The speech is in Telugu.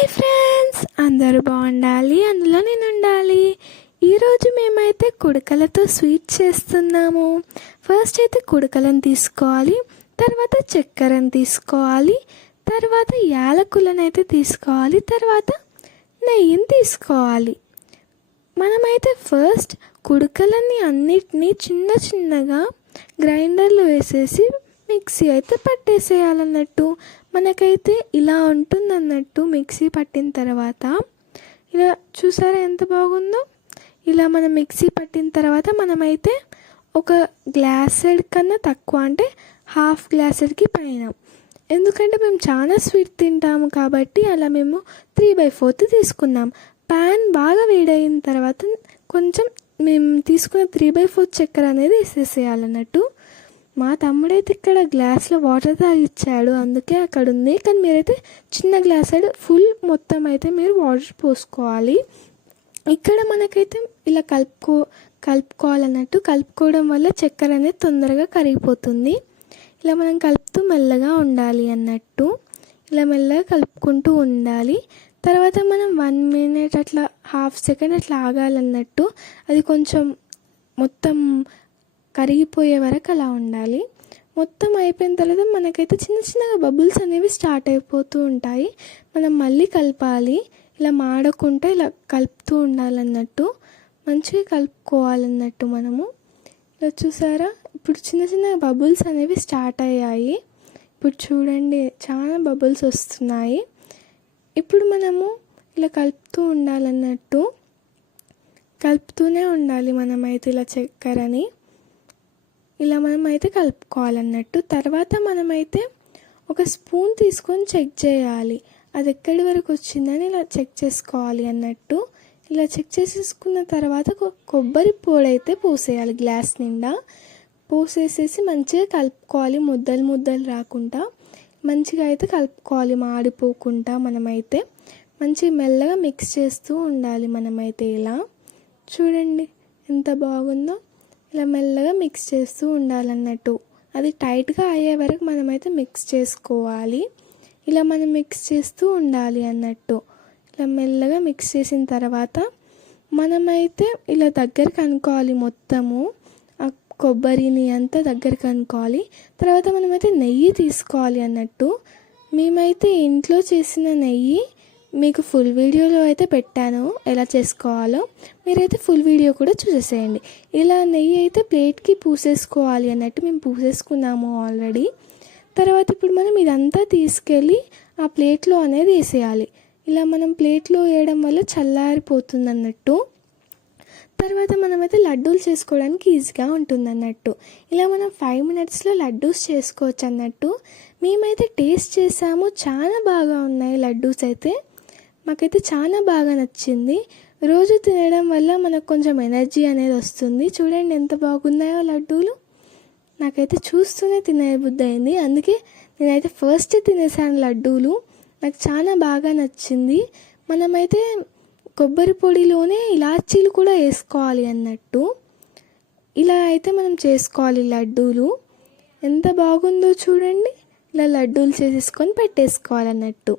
హాయ్ ఫ్రెండ్స్ అందరూ బాగుండాలి అందులో నేను ఉండాలి. ఈరోజు మేమైతే కుడకలతో స్వీట్ చేస్తున్నాము. ఫస్ట్ అయితే కుడకలను తీసుకోవాలి తర్వాత చక్కెరను తీసుకోవాలి తర్వాత యాలకులను అయితే తీసుకోవాలి తర్వాత నెయ్యిని తీసుకోవాలి. మనమైతే ఫస్ట్ కుడకలని అన్నిటినీ చిన్న చిన్నగా గ్రైండర్లో వేసేసి మిక్సీ అయితే పట్టేసేయాలన్నట్టు. మనకైతే ఇలా ఉంటుంది అన్నట్టు మిక్సీ పట్టిన తర్వాత ఇలా చూసారా ఎంత బాగుందో? ఇలా మనం మిక్సీ పట్టిన తర్వాత మనమైతే ఒక గ్లాసెడ్ కన్నా తక్కువ అంటే హాఫ్ గ్లాసెడ్కి పైన. ఎందుకంటే మేము చాలా స్వీట్ తింటాము కాబట్టి అలా మేము త్రీ బై ఫోర్త్ తీసుకున్నాం. ప్యాన్ బాగా వేడైన తర్వాత కొంచెం మేము తీసుకున్న త్రీ బై ఫోర్త్ చక్కెర అనేది వేసేసేయాలన్నట్టు. మా తమ్ముడైతే ఇక్కడ గ్లాస్లో వాటర్ తాగిచ్చాడు. అందుకే అక్కడ ఉంది కానీ మీరైతే చిన్న గ్లాస్ అయితే ఫుల్ మొత్తం అయితే మీరు వాటర్ పోసుకోవాలి. ఇక్కడ మనకైతే ఇలా కలుపుకో కలుపుకోవాలన్నట్టు కలుపుకోవడం వల్ల చక్కెర అనేది తొందరగా కరిగిపోతుంది. ఇలా మనం కలుపుతూ మెల్లగా ఉండాలి అన్నట్టు. ఇలా మెల్లగా కలుపుకుంటూ ఉండాలి. తర్వాత మనం వన్ మినిట్ అట్లా హాఫ్ సెకండ్ అట్లా ఆగాలన్నట్టు. అది కొంచెం మొత్తం కరిగిపోయే వరకు అలా ఉండాలి. మొత్తం అయిపోయిన తర్వాత మనకైతే చిన్న చిన్నగా బబుల్స్ అనేవి స్టార్ట్ అయిపోతూ ఉంటాయి. మనం మళ్ళీ కలపాలి. ఇలా మాడకుండా ఇలా కలుపుతూ ఉండాలన్నట్టు మంచిగా కలుపుకోవాలన్నట్టు మనము. ఇలా చూసారా? ఇప్పుడు చిన్న చిన్న బబుల్స్ అనేవి స్టార్ట్ అయ్యాయి. ఇప్పుడు చూడండి చాలా బబుల్స్ వస్తున్నాయి. ఇప్పుడు మనము ఇలా కలుపుతూ ఉండాలన్నట్టు కలుపుతూనే ఉండాలి మనమైతే ఇలా చక్కెరని. ఇలా మనం అయితే కలుపుకోవాలన్నట్టు. తర్వాత మనమైతే ఒక స్పూన్ తీసుకొని చెక్ చేయాలి. అది ఎక్కడి వరకు వచ్చిందని ఇలా చెక్ చేసుకోవాలి అన్నట్టు. ఇలా చెక్ చేసేసుకున్న తర్వాత కొబ్బరి పొడి అయితే పోసేయాలి గ్లాస్ నిండా. పోసేసేసి మంచిగా కలుపుకోవాలి ముద్దలు ముద్దలు రాకుండా. మంచిగా అయితే కలుపుకోవాలి మాడిపోకుండా మనమైతే. మంచిగా మెల్లగా మిక్స్ చేస్తూ ఉండాలి మనమైతే ఇలా. చూడండి ఎంత బాగుందో. ఇలా మెల్లగా మిక్స్ చేస్తూ ఉండాలన్నట్టు. అది టైట్గా అయ్యే వరకు మనమైతే మిక్స్ చేసుకోవాలి. ఇలా మనం మిక్స్ చేస్తూ ఉండాలి అన్నట్టు. ఇలా మెల్లగా మిక్స్ చేసిన తర్వాత మనమైతే ఇలా దగ్గరికి అనుకోవాలి మొత్తము. ఆ కొబ్బరిని అంతా దగ్గరికి అనుకోవాలి తర్వాత మనమైతే నెయ్యి తీసుకోవాలి అన్నట్టు. మేమైతే ఇంట్లో చేసిన నెయ్యి మీకు ఫుల్ వీడియోలో అయితే పెట్టాను. ఎలా చేసుకోవాలో మీరైతే ఫుల్ వీడియో కూడా చూసేసేయండి. ఇలా నెయ్యి అయితే ప్లేట్కి పూసేసుకోవాలి అన్నట్టు మేము పూసేసుకున్నాము ఆల్రెడీ తర్వాత ఇప్పుడు మనం ఇదంతా తీసుకెళ్ళి ఆ ప్లేట్లో అనేది వేసేయాలి. ఇలా మనం ప్లేట్లో వేయడం వల్ల చల్లారిపోతుంది అన్నట్టు తర్వాత మనమైతే లడ్డూలు చేసుకోవడానికి ఈజీగా ఉంటుంది అన్నట్టు ఇలా మనం ఫైవ్ మినిట్స్లో లడ్డూస్ చేసుకోవచ్చు అన్నట్టు మేమైతే టేస్ట్ చేసాము. చాలా బాగా ఉన్నాయి లడ్డూస్ అయితే. మాకైతే చాలా బాగా నచ్చింది. రోజు తినడం వల్ల మనకు కొంచెం ఎనర్జీ అనేది వస్తుంది. చూడండి ఎంత బాగున్నాయో లడ్డూలు. నాకైతే చూస్తూనే తినే బుద్ధి అయింది అందుకే నేనైతే ఫస్ట్ తినేసాను లడ్డూలు. నాకు చాలా బాగా నచ్చింది. మనమైతే కొబ్బరి పొడిలోనే ఇలాచీలు కూడా వేసుకోవాలి అన్నట్టు. ఇలా అయితే మనం చేసుకోవాలి లడ్డూలు. ఎంత బాగుందో చూడండి. ఇలా లడ్డూలు చేసేసుకొని పెట్టేసుకోవాలన్నట్టు